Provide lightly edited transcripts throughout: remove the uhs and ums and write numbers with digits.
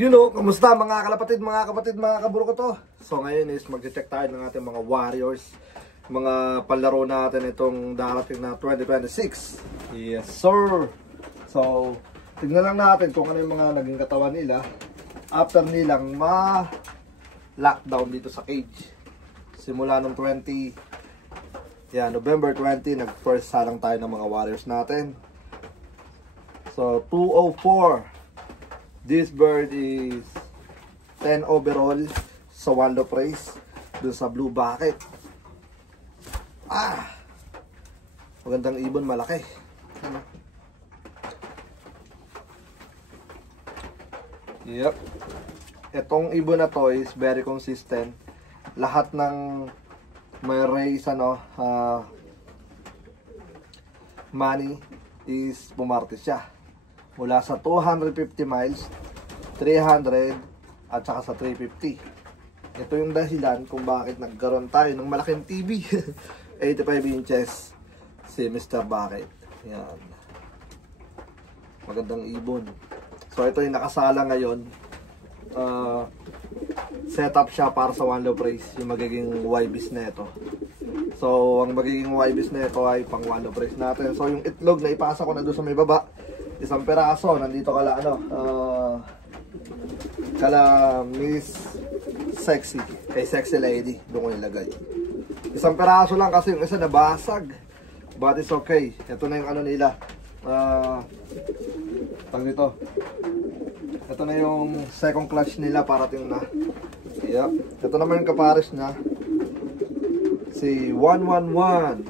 Kamusta mga kalapatid, mga kapatid, mga kaburo ko to? So ngayon is mag-check tayo ng ating mga Warriors, mga palaro natin itong darating na 2026. Yes sir! So, tignan lang natin kung ano yung mga naging katawan nila after nilang ma-lockdown dito sa cage. Simula nung November 20, nag-first salang tayo ng mga Warriors natin. So, 204. This bird is 10 overall sa Waldo Price dun sa Blue Bucket. Magandang ibon, malaki. Yep. Itong ibon na to is very consistent. Lahat ng may race money is pumarte siya. Mula sa 250 miles, 300, at saka sa 350. Ito yung dahilan kung bakit nagkaroon tayo ng malaking TV. 85 inches si Mr. Bucket. Yan. Magandang ibon. So ito yung nakasala ngayon. Setup siya para sa One Love Race, yung magiging YBs na ito. So ang magiging YBs na ito ay pang One Love Race natin. So yung itlog na ipasa ko na doon sa may baba, isang peraso, nandito kala Miss Sexy, kay Sexy Lady, doon ko nilagay. Isang peraso lang kasi yung isa nabasag, but it's okay. Ito na yung nila, ito na yung second clutch nila, parating na. Yep. Ito naman yung kapares na si 111,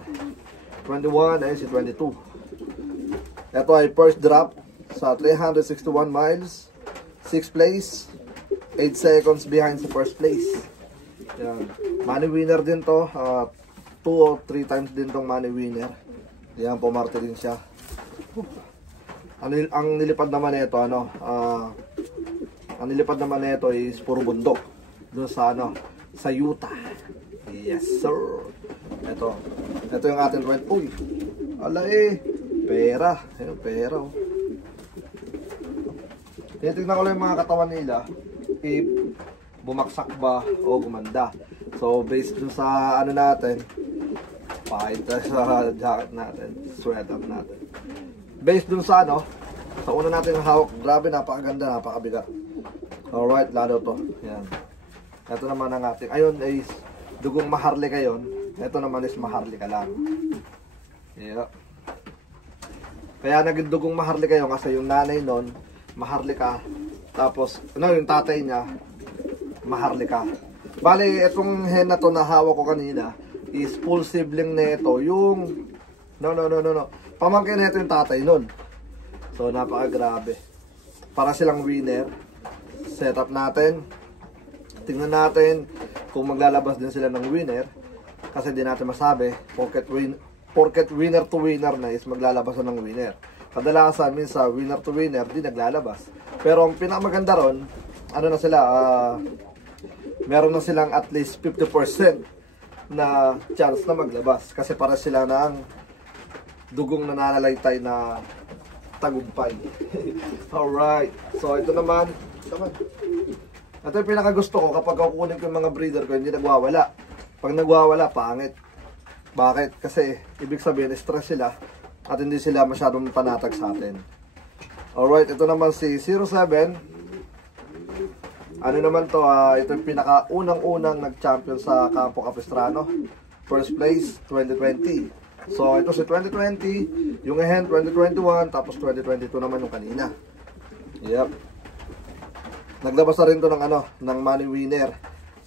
21 ay si 22. Ito ay first drop sa 361 miles, 6th place, 8 seconds behind sa first place. Yan. Money winner din to, 2 or 3 times din tong money winner. Yan, pumarte din siya. Ang nilipad naman nito, ang nilipad naman nito is puro bundok. Doon sa sa Utah. Yes sir. Ito yung ating 20. Uy, pera. Ayun, pera. Tinitignan ko lang yung mga katawan nila, if bumaksak ba o gumanda. So, based dun sa natin, pakita sa jacket natin, sweater natin. Based dun sa sa una natin ang hawak, grabe, napakaganda, napakabigat. Alright, lalo to. Yan. Ito naman ang ating, ayun is dugong Maharlika yun. Ito naman is Maharlika lang. Yeah. Kaya naging dugong Maharlika yun kasi yung nanay nun Maharlika, tapos yung tatay niya Maharlika. Bali, itong hen na to na hawak ko kanina is full sibling na ito. Yung pamangkin na ito yung tatay nun. So napakagrabe. Para silang winner. Setup natin, tingnan natin kung maglalabas din sila ng winner, kasi di natin masabi porket winner to winner na is maglalabas ng winner. Kadalasan minsan winner to winner di naglalabas. Pero ang pinakamaganda ron, meron na silang at least 50% na chance na maglabas, kasi para sila ng dugong nananalaytay na tagumpay. Alright. So ito naman. Ito yung pinakagusto ko kapag kukunin ko yung mga breeder ko, hindi nagwawala. Pag nagwawala, pangit. Bakit? Kasi ibig sabihin, stress sila at hindi sila masyadong panatag sa atin. Alright, ito naman si 07. Naman to, ito yung pinaka-unang-unang nag-champion sa Campo Capistrano. First place, 2020. So, ito si 2020, yung hen 2021, tapos 2022 naman yung kanina. Yep. Naglabas na rin to ng money winner,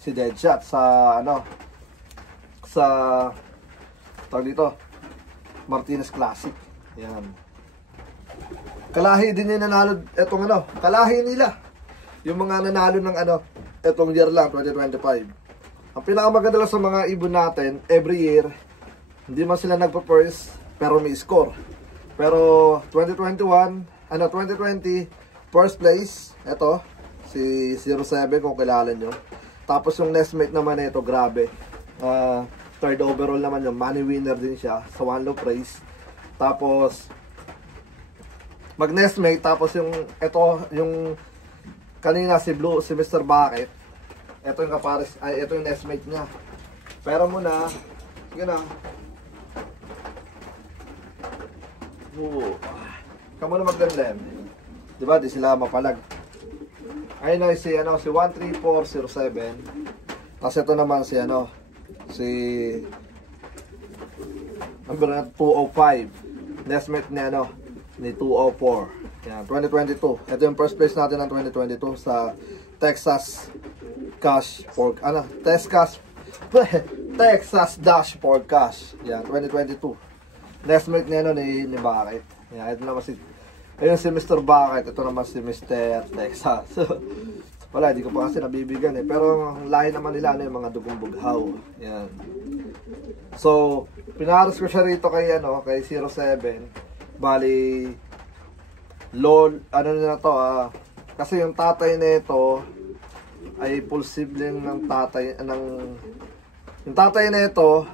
si Deadshot sa dito Martinez Classic. Yan. Kalahi din yung nanalo etong kalahi nila. Yung mga nanalo ng etong year lang 2025. Ang pinakamaganda lang sa mga ibon natin, every year hindi man sila nagpa-first pero may score. Pero 2020 first place, ito si 07 kung kilala nyo. Tapos yung nestmate naman ito, grabe. Third overall naman yung money winner din siya sa One Love Race. Tapos mag nestmate, tapos yung ito yung kanina si Mr. Bucket. Ito yung kapares, ay ito yung nestmate niya. Pero muna, sige na. Kamu na magdandem. Diba, di sila mapalag. Ayun na si 13407. Tapos ito naman si number na 205. Nestmate ni ni 204. Yan, 2022. Ito yung first place natin ng 2022 sa Texas Cash for Texas Dash for Cash. Yan, 2022. Nestmate ni ni Bucket. Yan, ito naman ayun si Mr. Bucket. Ito naman si Mr. Texas. Wala, hindi ko pa kasi nabibigyan pero ang lahi naman nila yung mga dugong bughaw. Yan. So, pinaras ko siya rito kay kay 07. Bali LOL, na to kasi yung tatay nito ay full sibling ng tatay yung tatay nito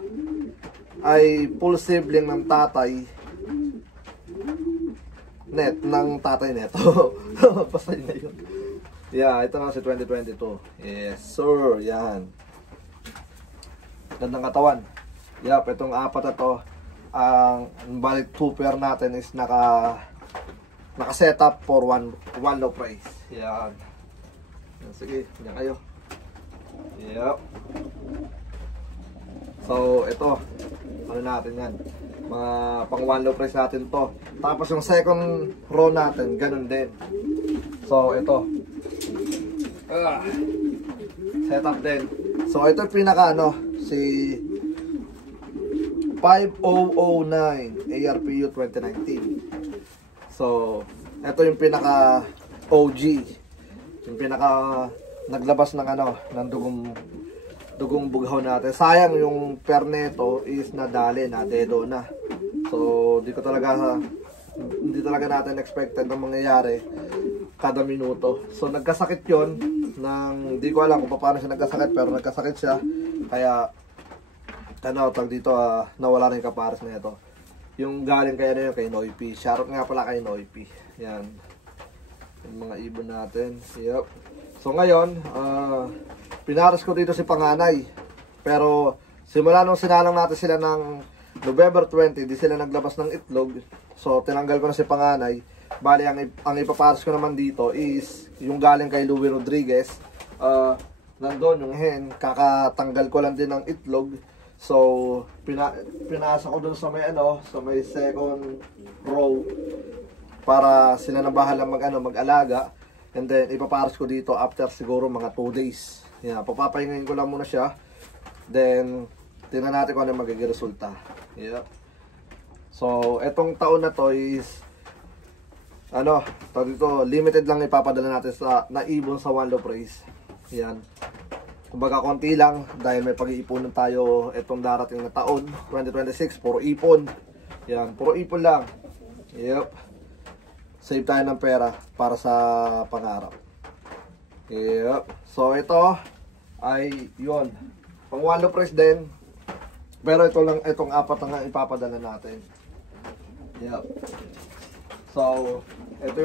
ay full sibling ng tatay ng tatay nito. Pasay na yun. Yeah, ito na si 2022. Yes, sir. Yan. Gandang katawan. Yup, itong apat na to. Ang balik 2 pair natin is naka-set up for one low price. Yan. Sige, yan kayo. Yup. So, ito. Ano natin yan? Mga pang one low price natin to. Tapos yung second row natin, ganun din. So, ito. Set up din. So, ito yung pinaka si 5009 ARPU 2019. So, ito yung pinaka OG. Yung pinaka naglabas ng ng dugong bughaw natin. Sayang yung pair nito is nadali na dedo na. So, hindi talaga natin expected na mangyayari kada minuto. So, nagkasakit yon hindi ko alam kung paano siya nagkasakit, pero nagkasakit siya. Kaya, tag dito, nawala na yung kapares na ito. Yung galing kay kay Noipi. Shoutout nga pala kay Noipi. Yan. Yung mga ibon natin. Yep. So, ngayon, pinaras ko dito si panganay. Pero, simula nung sinalang natin sila ng November 20, di sila naglabas ng itlog. So, tinanggal ko na si panganay. Bali, ang ipaparas ko naman dito is yung galing kay Louie Rodriguez. Nandun yung hen, kakatanggal ko lang din ng itlog. So, pinasa ko dun sa may sa may second row para sila na bahala mag-alaga. And then, ipaparas ko dito after siguro mga 2 days. Yan, papapahingayin ko lang muna siya. Then, tingnan natin kung ano magiging resulta. Yep. So, etong taon na to is dito, limited lang ipapadala natin sa naibon sa one low price. Yan. Kumbaga konti lang dahil may pag-iipunan tayo etong darating na taon, 2026, puro ipon. Yan, puro ipon lang. Yep. Save tayo ng pera para sa pangarap. Yep. So ito ay yun. Pang one low price din. Pero ito lang, itong apat na ipapadala natin. Yep. So, ito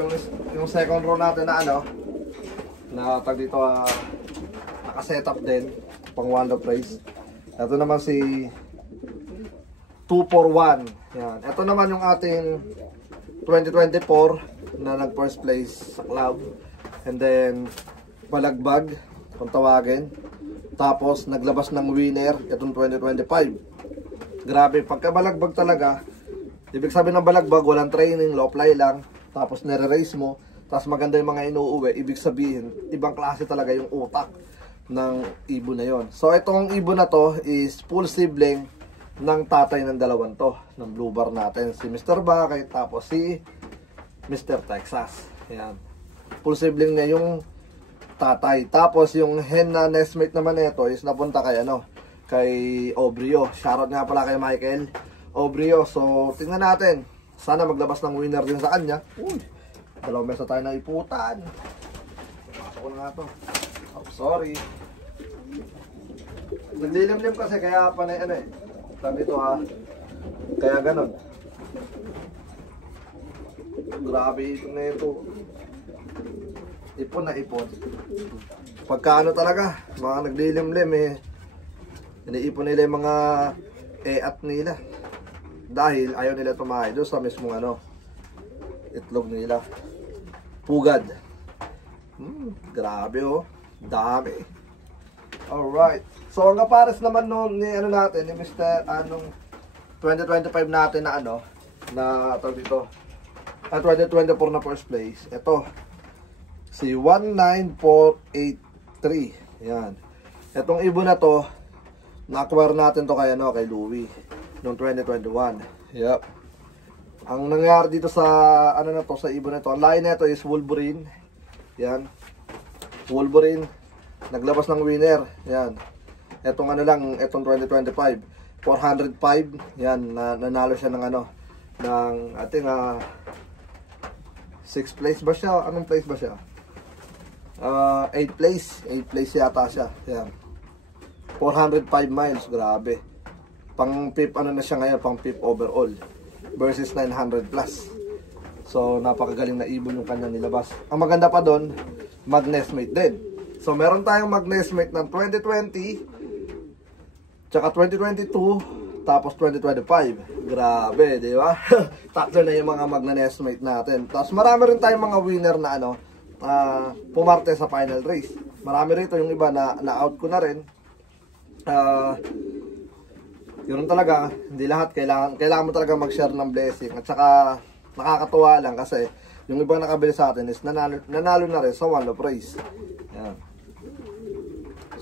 yung second row natin na na tag dito naka-setup din pang one low price. Ito naman si 241. Yan. Ito naman yung ating 2024 na nag first place sa club. And then balagbag kung tawagin. Tapos naglabas ng winner itong 2025. Grabe, pagkabalagbag talaga. Ibig sabihin ng balagbag, walang training, low fly lang. Tapos nire-race mo. Tapos maganda yung mga inuuwi. Ibig sabihin, ibang klase talaga yung utak ng ibon na yon. So itong ibon na to is full sibling ng tatay ng dalawan to. Ng blue bar natin. Si Mr. Bucket, tapos si Mr. Texas. Ayan. Full sibling niya yung tatay. Tapos yung hen na nestmate naman nito is napunta kay kay Obrio. Shoutout nga pala kay Michael Obrio. So, tingnan natin. Sana maglabas ng winner din sa kanya. Uy, dalawang mesa tayo na iputan. Pasok ko na nga to. Oh, sorry. Naglilimlim kasi kaya panay sabi ito kaya ganon. Grabe ito na ito. ipon na ipon. Pagka ano talaga, mga naglilimlim eh, iniipon nila yung mga at nila. Dahil ayaw nila tumahay doon sa mismong ano, itlog nila. Pugad. Grabe oh. Dami. Alright. So ang kapares naman noon ni ano natin, ni Mr. Anong 2025 natin na ano, na tawag dito, 2024 na first place. Ito, si 19483. Yan. Etong ibon na to, na-acquire natin to kay, ano, kay Louie noong 2021. Yep. Ang nangyari dito sa ano na to, sa ibon na to, ang lahi na ito is Wolverine. Yan. Wolverine. Naglabas ng winner. Yan. Etong ano lang, etong 2025. 405. Yan. Nanalo siya ng ano, ng ating 6th place ba siya? Anong place ba siya? 8th place. 8th place yata siya. Yan. 405 miles. Grabe. Pang fifth ano na siya ngayon, pang fifth overall. Versus 900 plus. So, napakagaling na ibon yung kanya nilabas. Ang maganda pa doon, mag-nestmate din. So, meron tayong mag-nestmate ng 2020, tsaka 2022, tapos 2025. Grabe, di ba? Tatlo na yung mga mag-nestmate natin. Tapos, marami rin tayong mga winner na ano, pumarte sa final race. Marami rito, yung iba na out ko na rin. Yun talaga, hindi lahat kailangan mo talaga mag-share ng blessing. At saka nakakatuwa lang kasi yung ibang nakabili sa atin is nanalo na rin sa one of race. Yan.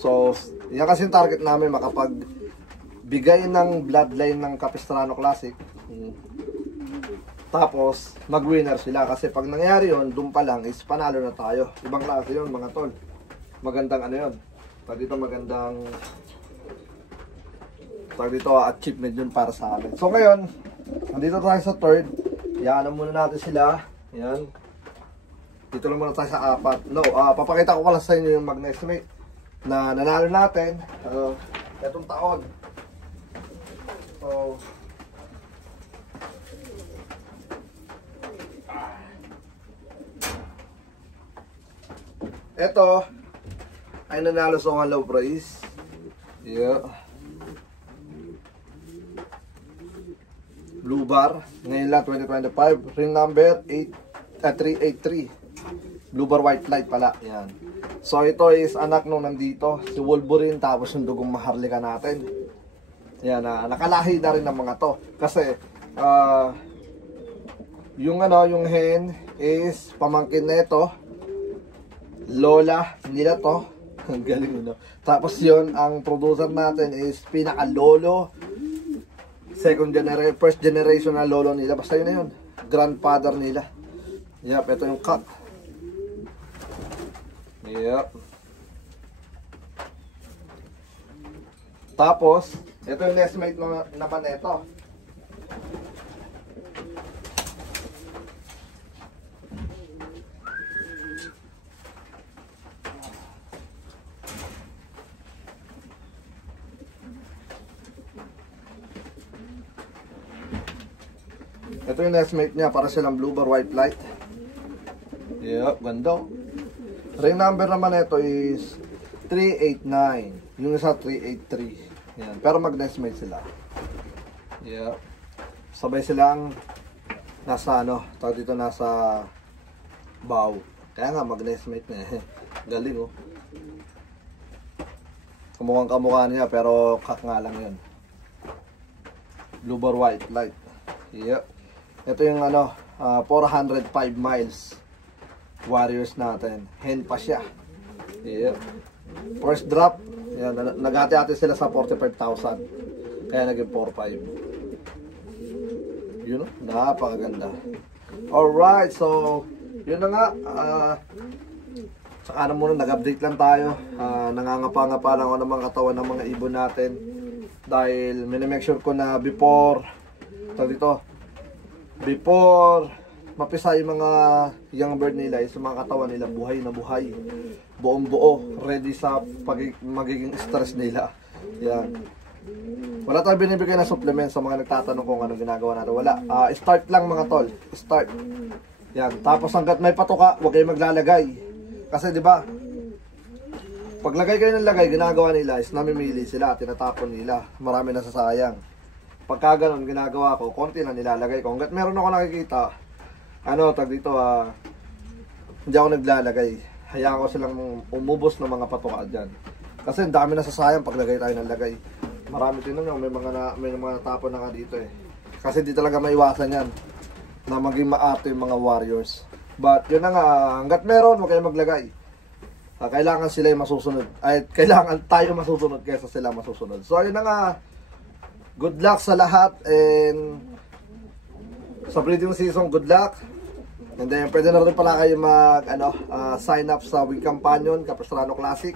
So, yan kasi yung target namin, makapagbigay ng bloodline ng Capistrano Classic. Tapos mag-winner sila kasi pag nangyari yun, doon pa lang is panalo na tayo. Ibang klase yun mga tol. Magandang ano yun. Pag dito magandang achievement yun para sa amin. So ngayon, nandito tayo sa third. Iyanan muna natin sila. Yan. Dito lang muna tayo sa apat. No, papakita ko pala sa inyo yung mag-estimate na nanalo natin etong taon. So, ito ay nanalo sa one low price. Yeah. Blue bar, ngayon lang 2025, ring number 383. Blue bar white light pala, yan. So ito is anak nung nandito, si Wolverine, tapos yung dugong maharlika natin. Yan, nakalahi na rin ng mga to. Kasi, yung hen is pamangkin na ito. Lola nila to. Ang galing, no? Tapos yun, ang producer natin is pinaka-lolo. First generation na lolo nila. Basta yun na yun. Grandfather nila. Yup, ito yung cut. Yup. Tapos, ito yung nestmate naman ito. Ito yung nestmate niya, para silang blue bar white light. Yup, ganda. Ring number naman ito is 389. Yung isa 383. Yan. Pero mag-nestmate sila. Yup. Sabay silang nasa tawag dito, nasa bow. Kaya nga mag-nestmate na eh. Galing oh. Kumukhang kamukha niya pero kak nga lang yun. Blue bar white light. Yup. Ito yung 405 miles warriors natin. Hen pa siya. Yeah. First drop, yan, nagati-ati sila sa 45,000. Kaya naging 4.5. Yun, napakaganda. Alright, so yun na nga. Saka muna, nag-update lang tayo. Nangangapa-ngapa lang ako ng mga katawan ng mga ibon natin. Dahil minimake sure ko na before mapisa yung mga young bird nila, yung mga katawan nila buhay na buhay, buong buo, ready sa magiging stress nila. Yan. Wala tayong binibigay na supplement sa mga nagtatanong kung ano ginagawa natin. Wala. Start lang mga tol. Start. Yan. Tapos hanggat may patuka, huwag kayong maglalagay. Kasi di ba, paglagay kayo ng lagay, ginagawa nila is namimili sila, tinatapon nila. Marami nasasayang. Pagka ganun, ginagawa ko, konti na nilalagay ko. Hanggat meron ako nakikita, dito, hindi ako naglalagay. Hayaan ko silang umubos ng mga patuka dyan. Kasi ang dami nasasayang paglagay tayo ng lagay. Marami din naman, may mga natapon na nga dito eh. Kasi di talaga maiwasan yan na maging maarte yung mga warriors. But yun na nga, hanggat meron, huwag kayo maglagay. Kailangan sila yung masusunod. Ay, kailangan tayo masusunod kaysa sila masusunod. So yun na nga, good luck sa lahat. And sa breeding season, good luck. And then pwede na rin pala kayo sign up sa Wing Companion Capistrano Classic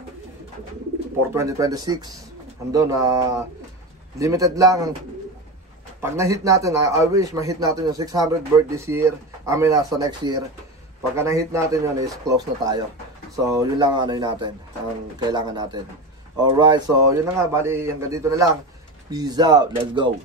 for 2026. Andun, limited lang. Pag na-hit natin, I wish ma-hit natin yung 600 bird this year. Sa next year. Pagka na-hit natin yun, is close na tayo. So, yun lang ang kailangan natin. Alright, so yun na nga, bali hanggang dito na lang. Peace out, let's go.